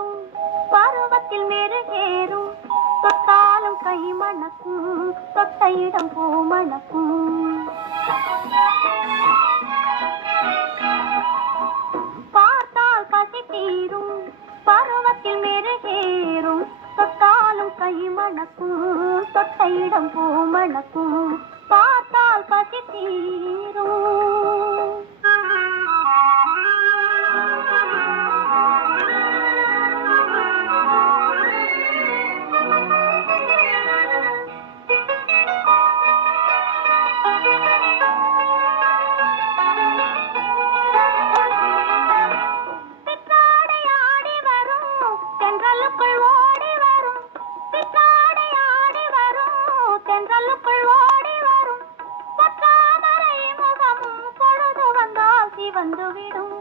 தீரும் பருவத்தில் மெருகேறும் தொட்டாலும் கை மணக்கும் தொட்ட இடம் பூ மணக்கும் பார்த்தால் பசி தீரும் பருவத்தில் மெருகேறும் தொட்டாலும் கை மணக்கும் தொட்ட இடம் பூ மணக்கும் பார்த்தால் பசி தீரும் வந்துவிடும்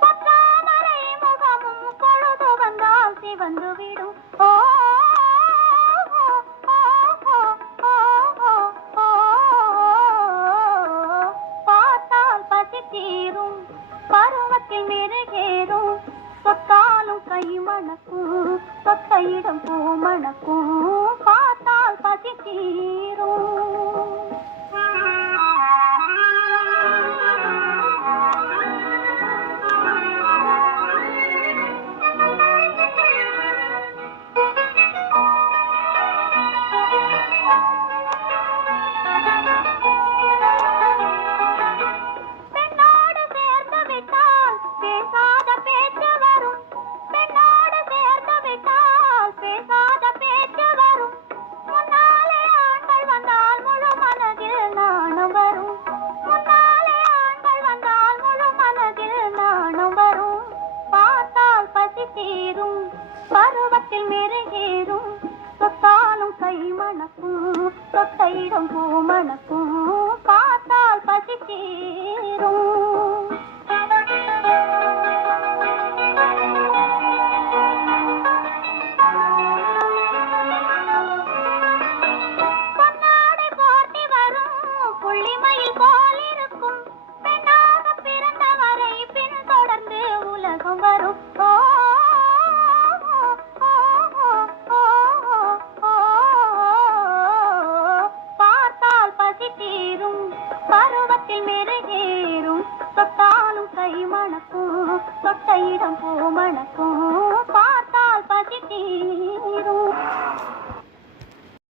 பற்றாமரை முகமும் பொழுது வந்தால் சிவந்துவிடும் பார்த்தால் பசி தீரும் பருவத்தில் மெருகேறும் தொட்டாலும் கை மணக்கும் தொட்ட இடம் பூ மணக்கும் பார்த்தால் பசி தீரும் பருவத்தில் மெருகேறும் தொட்டாலும் கை மணக்கும் தொட்ட இடம் பூ மணக்கும் பார்த்தால் பசி தீரும் பொன்னாடை போர்த்தி வரும் புள்ளிமயில் போல் இருக்கும் பெண்ணாக பிறந்தவரை பின் தொடர்ந்து உலகம் வரும் பருவத்தில் மெருகேறும் தொட்டாலும் கை மணக்கும் தொட்ட இடம் பூ மணக்கும்